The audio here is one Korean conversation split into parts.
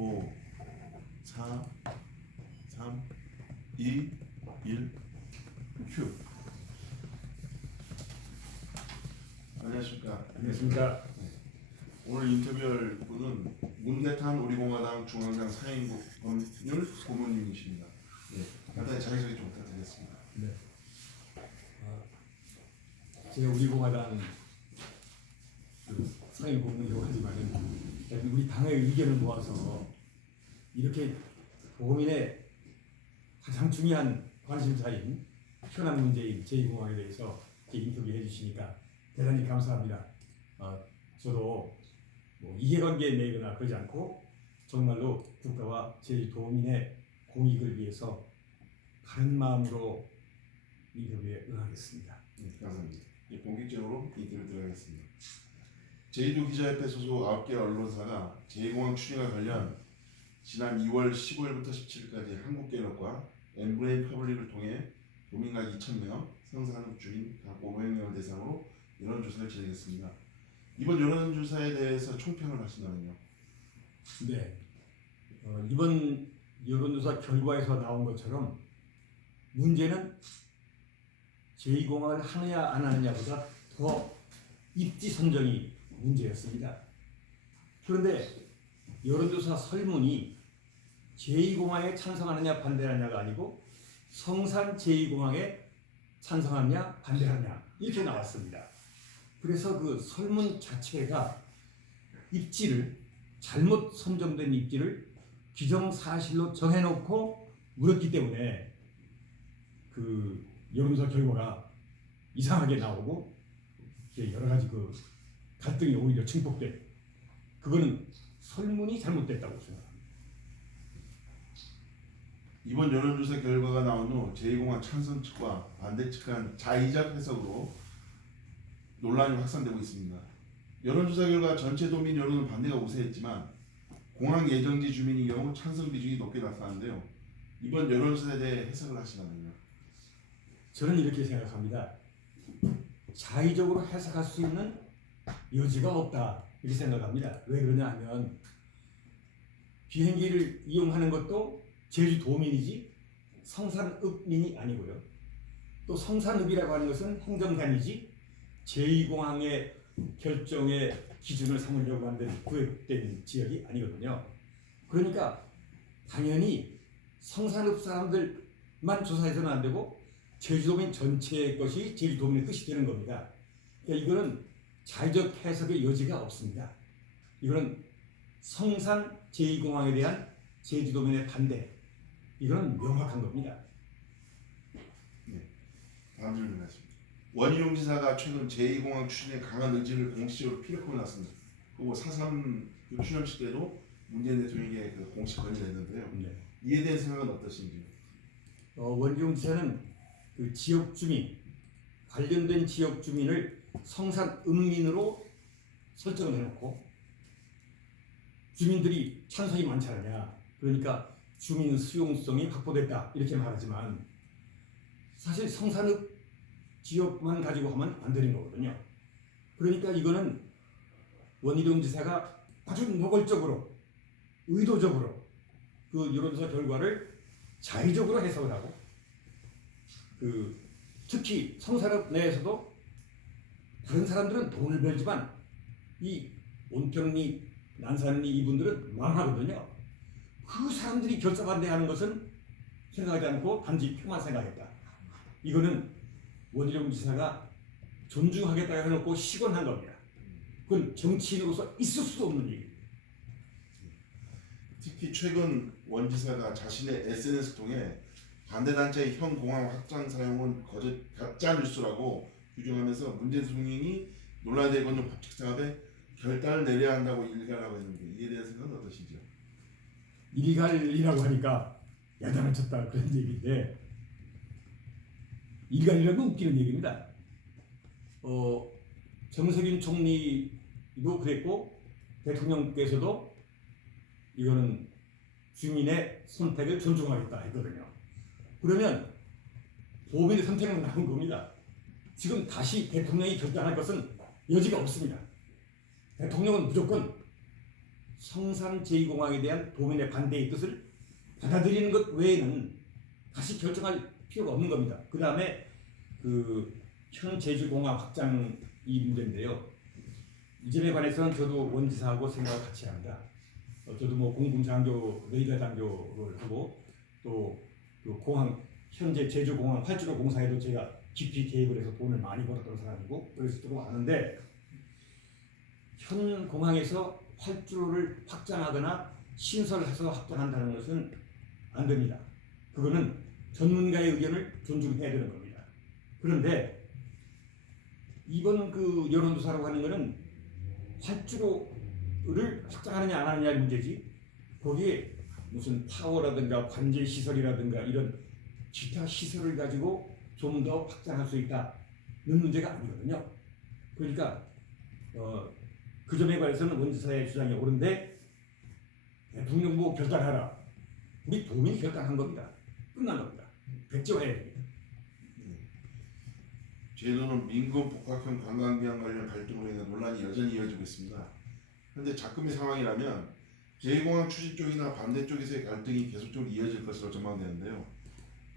5, 4, 3, 2, 1, 큐. 안녕하십니까. 안녕하십니까. 오늘 인터뷰할 분은 문대탄 우리공화당 중앙당 사인국 법률 고문님이십니다. 네, 간단히 자기소개 좀 부탁드리겠습니다. 네. 제가 우리공화당 상임 고문이라고 하지만 우리 당의 의견을 모아서 이렇게 도민의 가장 중요한 관심사인 현안 문제인 제2공항에 대해서 인터뷰해 주시니까 대단히 감사합니다. 저도 뭐 이해관계에 매거나 그러지 않고 정말로 국가와 제2도민의 공익을 위해서 바른 마음으로 인터뷰에 응하겠습니다. 네, 감사합니다. 본격적으로 인터뷰 들어가겠습니다. 제2도 기자협회 소속 9개 언론사가 제2공항 추진과 관련 지난 2월 15일부터 17일까지 한국갤럽과 엠브레인 퍼블릭을 통해 도민 각 2,000명, 성산읍 주민 각 500명을 대상으로 여론조사를 진행했습니다. 이번 여론조사에 대해서 총평을 하신다면요? 네. 이번 여론조사 결과에서 나온 것처럼 문제는 제2공항을 하느냐 안 하느냐보다 더 입지 선정이 문제였습니다. 그런데 여론조사 설문이 제2공항에 찬성하느냐 반대하느냐가 아니고 성산 제2공항에 찬성하느냐 반대하느냐 이렇게 나왔습니다. 그래서 그 설문 자체가 입지를 잘못 선정된 입지를 기정사실로 정해놓고 물었기 때문에 그 여론조사 결과가 이상하게 나오고 여러 가지 그 갈등이 오히려 증폭돼. 그거는 설문이 잘못됐다고 생각합니다. 이번 여론조사 결과가 나온 후 제2공항 찬성 측과 반대 측 간 자의적 해석으로 논란이 확산되고 있습니다. 여론조사 결과 전체 도민 여론은 반대가 우세했지만 공항 예정지 주민의 경우 찬성 비중이 높게 나타났는데요. 이번 여론조사에 대해 해석을 하시나요? 저는 이렇게 생각합니다. 자의적으로 해석할 수 있는 여지가 없다 이렇게 생각합니다. 왜 그러냐 하면 비행기를 이용하는 것도 제주도민이지 성산읍민이 아니고요. 또 성산읍이라고 하는 것은 행정단이지 제2공항의 결정의 기준을 삼으려고 하는 구획된 지역이 아니거든요. 그러니까 당연히 성산읍 사람들만 조사해서는 안 되고 제주도민 전체의 것이 제주도민의 뜻이 되는 겁니다. 그러니까 이거는 자의적 해석의 여지가 없습니다. 이거는 성산 제2공항에 대한 제주도민의 반대, 이거는 명확한 겁니다. 네, 다음 질문하겠습니다. 원희룡 지사가 최근 제2공항 추진에 강한 의지를 공식적으로 피력하고 났습니다. 그리고 4.3 추념식 때도 문재인 대통령에게 공식 건의를 했는데요. 네. 이에 대한 생각은 어떠신지요? 원희룡 지사는 그 지역 주민, 관련된 지역 주민을 성산읍민으로 설정을 해놓고 주민들이 찬성이 많지 않냐, 그러니까 주민 수용성이 확보됐다 이렇게 말하지만 사실 성산읍 지역만 가지고 하면 안 되는 거거든요. 그러니까 이거는 원희룡 지사가 아주 노골적으로 의도적으로 그 여론조사 결과를 자의적으로 해석을 하고 특히 성산읍 내에서도 다른 사람들은 돈을 벌지만 이 온평리, 난산리 이분들은 망하거든요. 그 사람들이 결사반대하는 것은 생각하지 않고 단지 표만 생각했다. 이거는 원희룡 지사가 존중하겠다고 해놓고 시건한 겁니다. 그건 정치인으로서 있을 수도 없는 얘기입니다. 특히 최근 원 지사가 자신의 SNS를 통해 반대단체의 현 공항 확장 사용은 가짜 뉴스라고 규정하면서 문재인 대통령이 논란이 되고 있는 법적 작업에 결단을 내려야 한다고 일갈하고 있는데 이에 대한 생각은 어떠신지요? 일갈이라고 하니까 야단을 쳤다 그런 얘기인데 일갈이라고 웃기는 얘기입니다. 정세균 총리도 그랬고 대통령께서도 이거는 주민의 선택을 존중하겠다 했거든요. 그러면 도민의 선택은 나온 겁니다. 지금 다시 대통령이 결단할 것은 여지가 없습니다. 대통령은 무조건 성산 제2공항에 대한 도민의 반대의 뜻을 받아들이는 것 외에는 다시 결정할 필요가 없는 겁니다. 그 다음에 현 제주공항 확장 이 문제인데요. 이 점에 관해서는 저도 원지사하고 생각을 같이 합니다. 저도 뭐 공군장교, 레이더 장교를 하고 또 그 공항 현재 제주공항 활주로 공사에도 제가 깊이 개입을 해서 돈을 많이 벌었던 사람이고 그래서 조금 아는데 현 공항에서 활주로를 확장하거나 신설해서 확장한다는 것은 안 됩니다. 그거는 전문가의 의견을 존중해야 되는 겁니다. 그런데 이번 그 여론조사라고 하는 것은 활주로를 확장하느냐 안 하느냐의 문제지 거기에 무슨 타워라든가 관제 시설이라든가 이런 기타 시설을 가지고 좀 더 확장할 수 있다는 문제가 아니거든요. 그러니까 그 점에 관해서는 원지사의 주장이 옳은데 대통령부 결단하라. 우리 도민이 결단한 겁니다. 끝난 겁니다. 백지화해야 됩니다. 제주도는 민간 복합형 관광비용 관련 갈등으로 인해 논란이 여전히 이어지고 있습니다. 현재 작금의 상황이라면 제2공항 추진 쪽이나 반대 쪽에서의 갈등이 계속적으로 이어질 것으로 전망되는데요.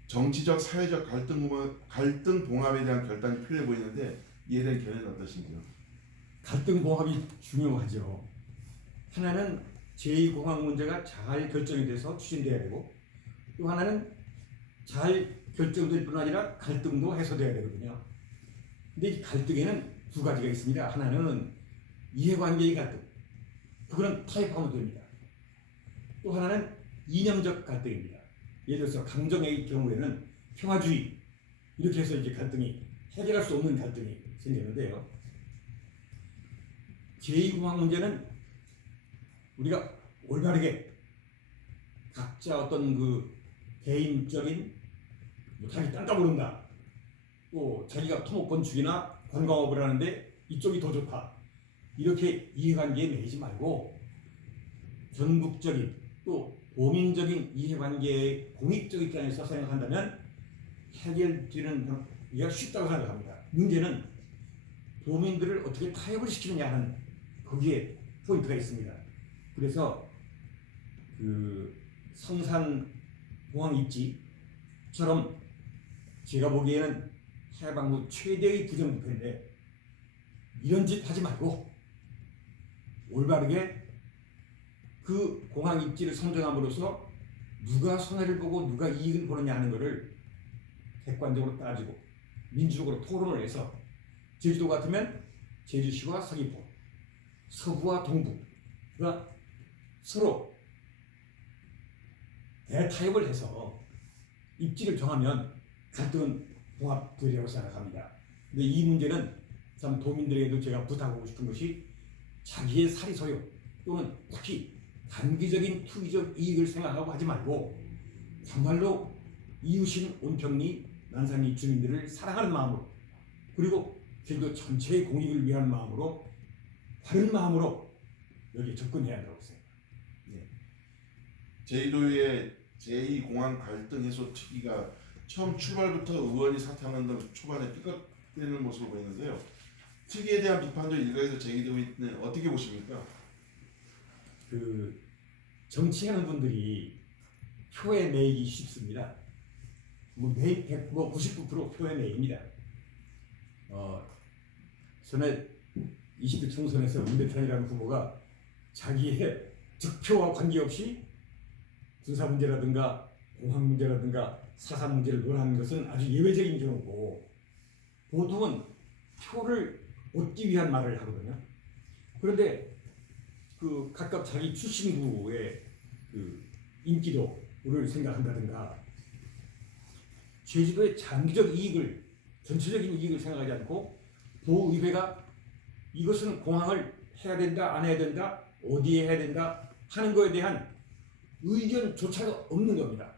정치적, 사회적 갈등 봉합에 대한 결단이 필요해 보이는데 이에 대한 견해는 어떠신지요? 갈등 봉합이 중요하죠. 하나는 제2공항 문제가 잘 결정이 돼서 추진돼야 되고 또 하나는 잘 결정될 뿐 아니라 갈등도 해소돼야 되거든요. 근데 이 갈등에는 두 가지가 있습니다. 하나는 이해관계의 갈등. 그거는 타협하면 됩니다. 또 하나는 이념적 갈등입니다. 예를 들어서 강정의 경우에는 평화주의 이렇게 해서 이제 갈등이 해결할 수 없는 갈등이 생기는데요. 제2공항 문제는 우리가 올바르게 각자 어떤 그 개인적인 뭐 자기 땅값 오른다 또 자기가 토목 건축이나 관광업을 하는데 이쪽이 더 좋다 이렇게 이해관계에 매이지 말고 전국적인 또 고민적인 이해관계의 공익적 입장에서 생각한다면 해결되는 게 쉽다고 생각합니다. 문제는 도민들을 어떻게 타협을 시키느냐 하는 거기에 포인트가 있습니다. 그래서 그 성산 공항 입지처럼 제가 보기에는 해방후 최대의 부정부패인데 이런 짓 하지 말고 올바르게 그 공항 입지를 선정함으로써 누가 손해를 보고 누가 이익을 보느냐 하는 것을 객관적으로 따지고 민주적으로 토론을 해서 제주도 같으면 제주시와 서귀포, 서부와 동부가 서로 대타협을 해서 입지를 정하면 갈등은 봉합되리라고 생각합니다. 근데 이 문제는 참 도민들에게도 제가 부탁하고 싶은 것이 자기의 사리 소유 또는 특히 단기적인 투기적 이익을 생각하고 하지 말고 정말로 이웃인 온평리, 난산리 주민들을 사랑하는 마음으로 그리고 제주도 전체의 공익을 위한 마음으로 바른 마음으로 여기에 접근해야 한다고 생각합니다. 제주도의 제2공항 갈등 해소 특위가 처음 출발부터 의원이 사퇴하는 등 초반에 삐걱대는 모습을 보이는데요. 특위에 대한 비판도 일각에서 제기되고 있는데 어떻게 보십니까? 그 정치하는 분들이 표에 매이기 쉽습니다. 매일 99% 표에 매입니다. 전에 20대 총선에서 문대탄이라는 후보가 자기의 득표와 관계없이 군사 문제라든가 공항 문제라든가 사상 문제를 논하는 것은 아주 예외적인 경우고 보통은 표를 얻기 위한 말을 하거든요. 그런데 그 각각 자기 출신구의 그 인기도를 생각한다든가 제주도의 장기적 이익을 전체적인 이익을 생각하지 않고 도의회가 이것은 공항을 해야 된다 안 해야 된다 어디에 해야 된다 하는 거에 대한 의견조차가 없는 겁니다.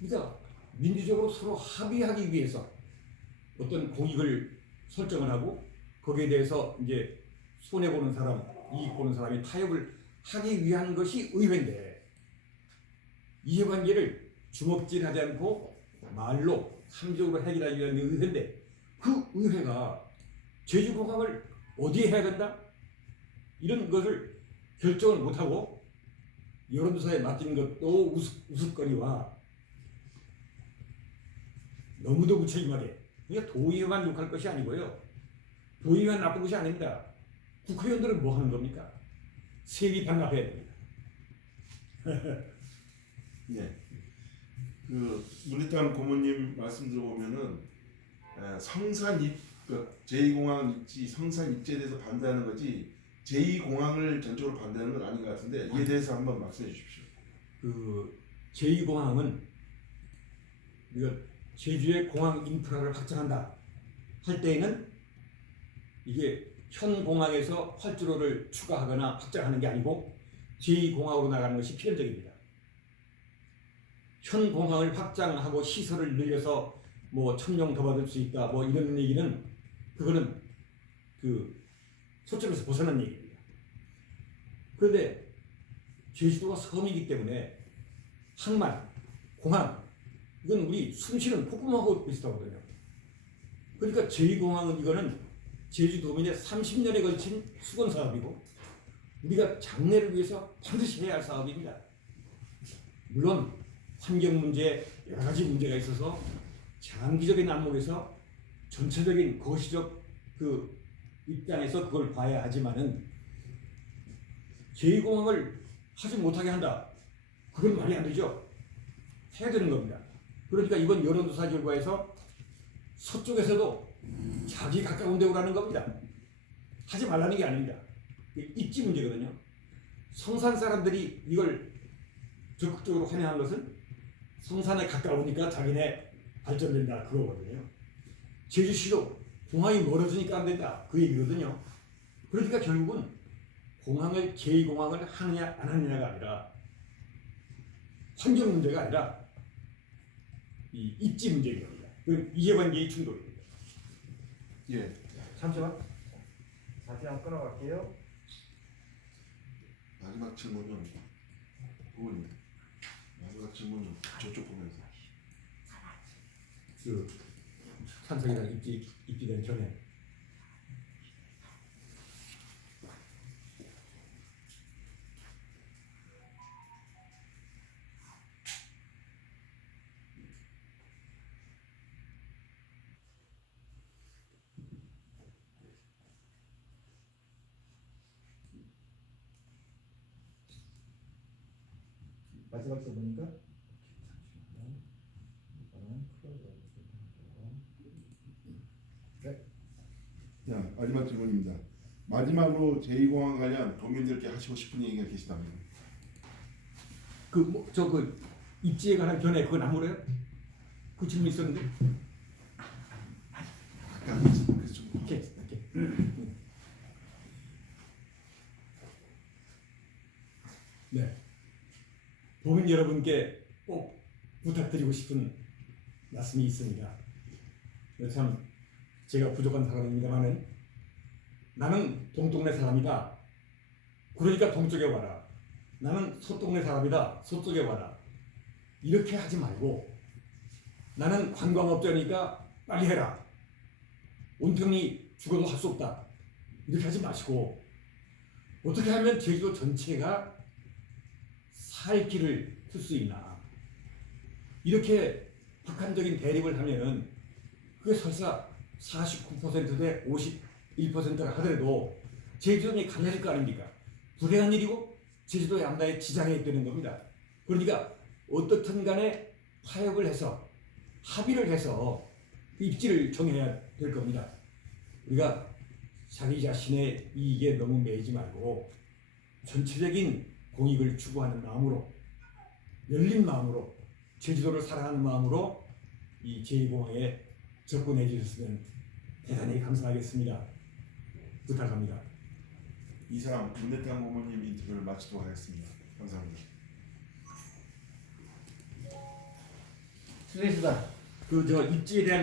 그러니까 민주적으로 서로 합의하기 위해서 어떤 공익을 설정을 하고 거기에 대해서 이제 손해 보는 사람, 이익 보는 사람이 타협을 하기 위한 것이 의회인데 이해관계를 주먹질하지 않고 말로 함정으로 해결하기 위한 게 의회인데 그 의회가 제주공항을 어디에 해야 된다? 이런 것을 결정을 못하고 여론조사에 맡기는 것도 우스거리와 너무도 무책임하게, 그러니까 도의회만 욕할 것이 아니고요. 도의회만 나쁜 것이 아닙니다. 국회의원들은 뭐 하는 겁니까? 세비 반납해야 됩니다. 네. 그 문희탄 고모님 말씀 들어보면은 그러니까 제2공항 입지 성산 입지에 대해서 반대하는 거지 제2공항을 전적으로 반대하는 건 아닌 것 같은데 이에 대해서 한번 말씀해 주십시오. 그 제2공항은 우리가 제주의 공항 인프라를 확장한다 할 때에는 이게 현 공항에서 활주로를 추가하거나 확장하는 게 아니고 제2공항으로 나가는 것이 필연적입니다. 현 공항을 확장하고 시설을 늘려서 뭐 1000명 더 받을 수 있다 뭐 이런 얘기는 그거는 그 소점에서 벗어난 얘기입니다. 그런데 제주도가 섬이기 때문에 항만, 공항 이건 우리 숨쉬는 콧구멍하고 비슷하거든요. 그러니까 제2공항은 이거는 제주도민의 30년에 걸친 수건 사업이고 우리가 장래를 위해서 반드시 해야 할 사업입니다. 물론 환경 문제 여러 가지 문제가 있어서 장기적인 안목에서 전체적인 거시적 그 입장에서 그걸 봐야 하지만은 제2공항을 하지 못하게 한다. 그건 말이 안 되죠. 해야 되는 겁니다. 그러니까 이번 여론조사 결과에서 서쪽에서도 자기 가까운 데 오라는 겁니다. 하지 말라는 게 아닙니다. 입지 문제거든요. 성산 사람들이 이걸 적극적으로 환영한 것은 성산에 가까우니까 자기네 발전된다 그거거든요. 제주시도 공항이 멀어지니까 안 된다 그 얘기거든요. 그러니까 결국은 공항을 제2공항을 하느냐 안 하느냐가 아니라 환경 문제가 아니라 이 입지 문제인 겁니다. 그 이해관계의 충돌입니다. 예. 잠시만. 다시 한번 끊어갈게요. 마지막 질문은 부모님. 마지막 질문은 저쪽 보면서. 그 산성이랑 입지된 전에 마지막 질문인가? 자, 마지막 질문입니다. 마지막으로 제2공항 관련 도민들께 하시고 싶은 얘기가 계시다면. 그 입지에 관한 견해 그건 안 물어요? 그 질문 있었는데. 아까 그래서 좀 오케이. 네. 도민 여러분께 꼭 부탁드리고 싶은 말씀이 있습니다. 참 제가 부족한 사람입니다만은 나는 동동네 사람이다. 그러니까 동쪽에 와라. 나는 서동네 사람이다. 서쪽에 와라. 이렇게 하지 말고 나는 관광업자니까 빨리 해라. 온평이 죽어도 할 수 없다. 이렇게 하지 마시고 어떻게 하면 제주도 전체가 살 길을 틀 수 있나. 이렇게 극한적인 대립을 하면은 그게 설사 49%대 51%가 하더라도 제주도민이 갈라질 거 아닙니까? 불행한 일이고 제주도의 양다에 지장이 되는 겁니다. 그러니까 어떻든 간에 타협을 해서 합의를 해서 입지를 정해야 될 겁니다. 우리가 자기 자신의 이익에 너무 매이지 말고 전체적인 공익을 추구하는 마음으로 열린 마음으로 제주도를 사랑하는 마음으로 이 제2공항에 접근해 주셨으면 대단히 감사하겠습니다. 부탁합니다. 이상 문대탄 고모님 인터뷰를 마치도록 하겠습니다. 감사합니다. 수고했습니다. 그 저 입지에 대한